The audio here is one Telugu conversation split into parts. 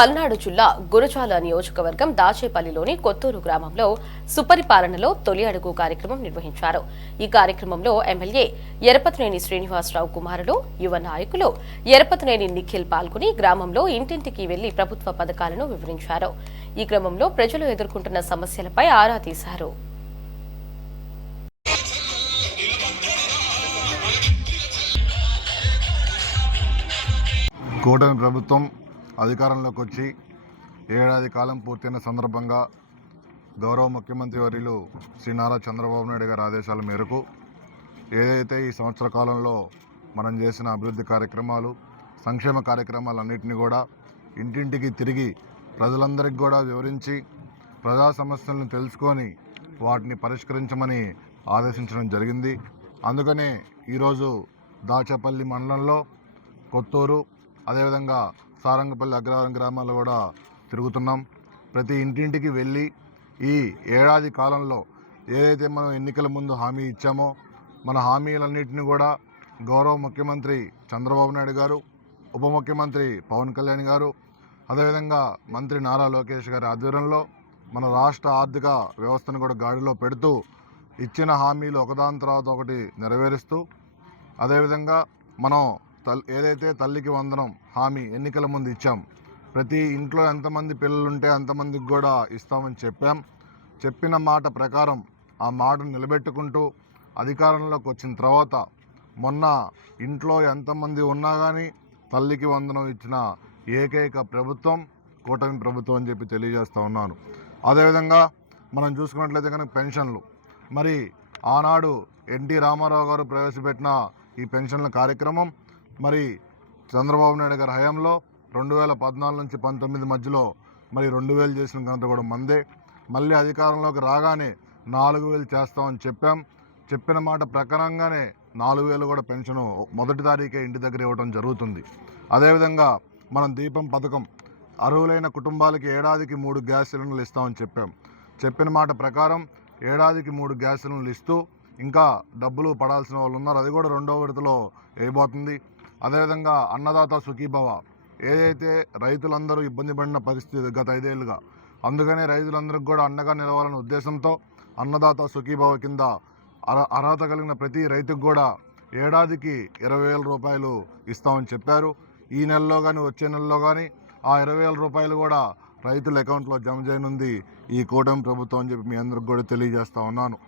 పల్నాడు జిల్లా గురజాల నియోజకవర్గం దాచేపల్లిలోని కొత్తూరు గ్రామంలో సుపరిపాలనలో తొలి అడుగు కార్యక్రమం నిర్వహించారు. ఈ కార్యక్రమంలో ఎమ్మెల్యే ఎరపతినేని శ్రీనివాసరావు కుమారులు, యువ నాయకులు ఎరపతినేని నిఖిల్ పాల్గొని గ్రామంలో ఇంటింటికి వెళ్లి ప్రభుత్వ పథకాలను వివరించారు. ఈ క్రమంలో ప్రజలు ఎదుర్కొంటున్న సమస్యలపై ఆరా తీశారు. కూటమి ప్రభుత్వం అధికారంలోకి వచ్చి ఏడాది కాలం పూర్తయిన సందర్భంగా గౌరవ ముఖ్యమంత్రి వర్యులు శ్రీ నారా చంద్రబాబు నాయుడు గారి ఆదేశాల మేరకు ఏదైతే ఈ సంవత్సర కాలంలో మనం చేసిన అభివృద్ధి కార్యక్రమాలు, సంక్షేమ కార్యక్రమాలన్నింటినీ కూడా ఇంటింటికి తిరిగి ప్రజలందరికీ కూడా వివరించి ప్రజా సమస్యలను తెలుసుకొని వాటిని పరిష్కరించమని ఆదేశించడం జరిగింది. అందుకనే ఈరోజు దాచేపల్లి మండలంలో కొత్తూరు, అదేవిధంగా సారంగపల్లి, అగ్రహారం గ్రామాల్లో కూడా తిరుగుతున్నాం. ప్రతి ఇంటింటికి వెళ్ళి ఈ ఏడాది కాలంలో ఏదైతే మనం ఎన్నికల ముందు హామీ ఇచ్చామో మన హామీలన్నింటినీ కూడా గౌరవ ముఖ్యమంత్రి చంద్రబాబు నాయుడు గారు, ఉప ముఖ్యమంత్రి పవన్ కళ్యాణ్ గారు, అదేవిధంగా మంత్రి నారా లోకేష్ గారి ఆధ్వర్యంలో మన రాష్ట్ర ఆర్థిక వ్యవస్థను కూడా గాడిలో పెడుతూ ఇచ్చిన హామీలు ఒకదాని తర్వాత ఒకటి నెరవేరుస్తూ, అదేవిధంగా మనం ఏదైతే తల్లికి వందనం హామీ ఎన్నికల ముందు ఇచ్చాం, ప్రతి ఇంట్లో ఎంతమంది పిల్లలుంటే అంతమందికి కూడా ఇస్తామని చెప్పిన మాట ప్రకారం ఆ మాటను నిలబెట్టుకుంటూ అధికారంలోకి వచ్చిన తర్వాత మొన్న ఇంట్లో ఎంతమంది ఉన్నా కానీ తల్లికి వందనం ఇచ్చిన ఏకైక ప్రభుత్వం కూటమి ప్రభుత్వం అని చెప్పి తెలియజేస్తూ ఉన్నాను. అదేవిధంగా మనం చూసుకున్నట్లయితే కనుక పెన్షన్లు, మరి ఆనాడు ఎన్టీ రామారావు గారు ప్రవేశపెట్టిన ఈ పెన్షన్ల కార్యక్రమం మరి చంద్రబాబు నాయుడు గారి హయాంలో 2014 నుంచి 19 మధ్యలో మరి 2000 చేసిన ఘనత కూడా మందే. మళ్ళీ అధికారంలోకి రాగానే 4000 చేస్తామని చెప్పిన మాట ప్రకారంగానే 4000 కూడా పెన్షను మొదటి తారీఖే ఇంటి దగ్గర ఇవ్వడం జరుగుతుంది. అదేవిధంగా మనం దీపం పథకం, అర్హులైన కుటుంబాలకి ఏడాదికి 3 గ్యాస్ సిలిండర్లు ఇస్తామని చెప్పిన మాట ప్రకారం ఏడాదికి 3 గ్యాస్ సిలిండర్లు ఇస్తూ ఇంకా డబ్బులు పడాల్సిన వాళ్ళు ఉన్నారు, అది కూడా 2వ విడతలో వేయబోతుంది. అదేవిధంగా అన్నదాత సుఖీభవ, ఏదైతే రైతులందరూ ఇబ్బంది పడిన పరిస్థితి గత 5 ఏళ్ళుగా, అందుకనే రైతులందరికీ కూడా అండగా నిలవాలనే ఉద్దేశంతో అన్నదాత సుఖీభవ కింద అర్హత కలిగిన ప్రతి రైతుకు కూడా ఏడాదికి 20,000 రూపాయలు ఇస్తామని చెప్పారు. ఈ నెలలో కానీ వచ్చే నెలలో కానీ ఆ 20,000 రూపాయలు కూడా రైతుల అకౌంట్లో జమ చేయనుంది ఈ కూటమి ప్రభుత్వం అని చెప్పి మీ అందరికి కూడా తెలియజేస్తూ ఉన్నాను.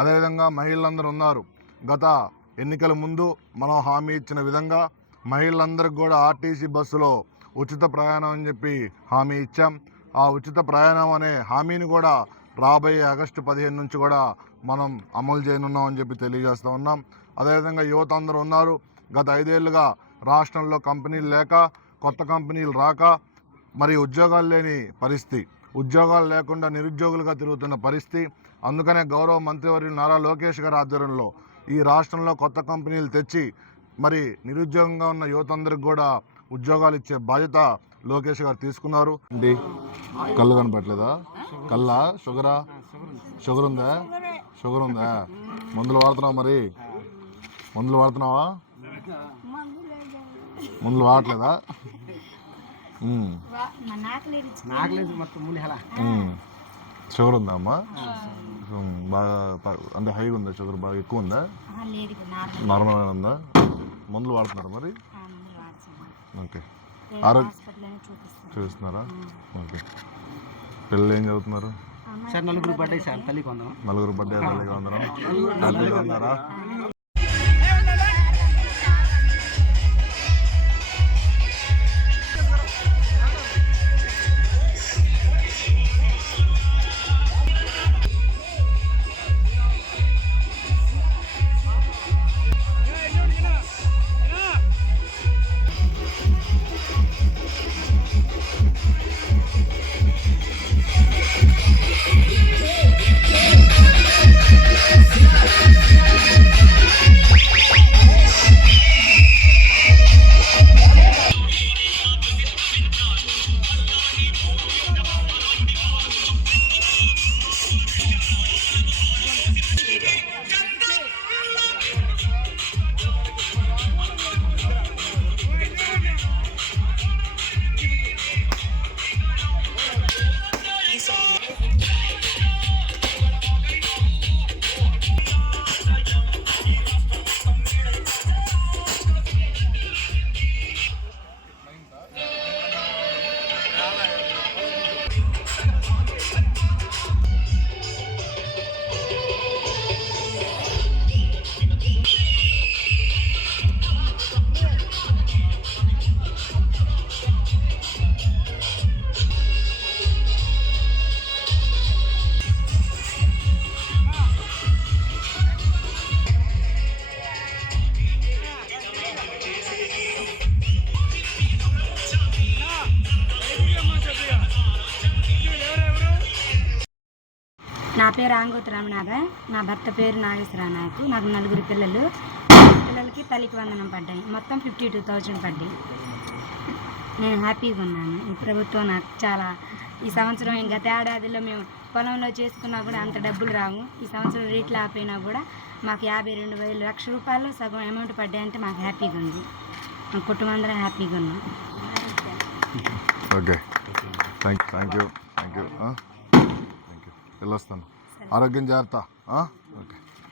అదేవిధంగా మహిళలందరూ ఉన్నారు. గత ఎన్నికల ముందు మనం హామీ ఇచ్చిన విధంగా మహిళలందరికీ కూడా ఆర్టీసీ బస్సులో ఉచిత ప్రయాణం అని చెప్పి హామీ ఇచ్చాం. ఆ ఉచిత ప్రయాణం అనే హామీని కూడా రాబోయే ఆగస్టు 15 నుంచి కూడా మనం అమలు చేయనున్నాం అని చెప్పి తెలియజేస్తూ ఉన్నాం. అదేవిధంగా యువత అందరూ ఉన్నారు. గత 5 ఏళ్ళుగా రాష్ట్రంలో కంపెనీలు లేక, కొత్త కంపెనీలు రాక, మరి ఉద్యోగాలు లేని పరిస్థితి, ఉద్యోగాలు లేకుండా నిరుద్యోగులుగా తిరుగుతున్న పరిస్థితి. అందుకనే గౌరవ మంత్రివర్యులు నారా లోకేష్ గారి ఆధ్వర్యంలో ఈ రాష్ట్రంలో కొత్త కంపెనీలు తెచ్చి మరి నిరుద్యోగంగా ఉన్న యువత అందరికి కూడా ఉద్యోగాలు ఇచ్చే బాధ్యత లోకేష్ గారు తీసుకున్నారు. కళ్ళు కనపట్లేదా? కళ్ళా? షుగర్ ఉందా? మందులు వాడుతున్నావా? మరి మందులు వాడుతున్నావా? మందులు వాడట్లేదా? షుగర్ ఉందా అమ్మా? బాగా అంటే హైగా ఉందా? షుగర్ బాగా ఎక్కువ ఉందా? నార్మల్గా ఉందా? మందులు వాడుతున్నారా మరి? ఓకే, చూపిస్తున్నారా? ఓకే, పిల్లలు ఏం చదువుతున్నారు? సార్ నలుగురు పడ్డాయి సార్, తల్లికి వందనం. నలుగురు పడ్డాయి, తల్లికి వందనం. హ్యాపీగా ఉన్నారా? పేరు ఆంగోతి రామనాథ, నా భర్త పేరు నాగేశ్వర నాయకు. నాకు 4 పిల్లలు. పిల్లలకి తల్లికి వందనం పడ్డాయి. మొత్తం 52,000 పడ్డాయి. నేను హ్యాపీగా ఉన్నాను. ఈ ప్రభుత్వం నాకు చాలా ఈ సంవత్సరం గత ఏడాదిలో మేము పొలంలో చేసుకున్నా కూడా అంత డబ్బులు రావు. ఈ సంవత్సరం రేట్లు ఆపైనా కూడా మాకు 52,000 లక్ష రూపాయలు సగం అమౌంట్ పడ్డాయంటే మాకు హ్యాపీగా ఉంది. మా కుటుంబం అందరం హ్యాపీగా ఉన్నాం. ఓకే, థ్యాంక్ యూ వెళ్ళొస్తాను. ఆరోగ్యం జాగ్రత్త. ఓకే.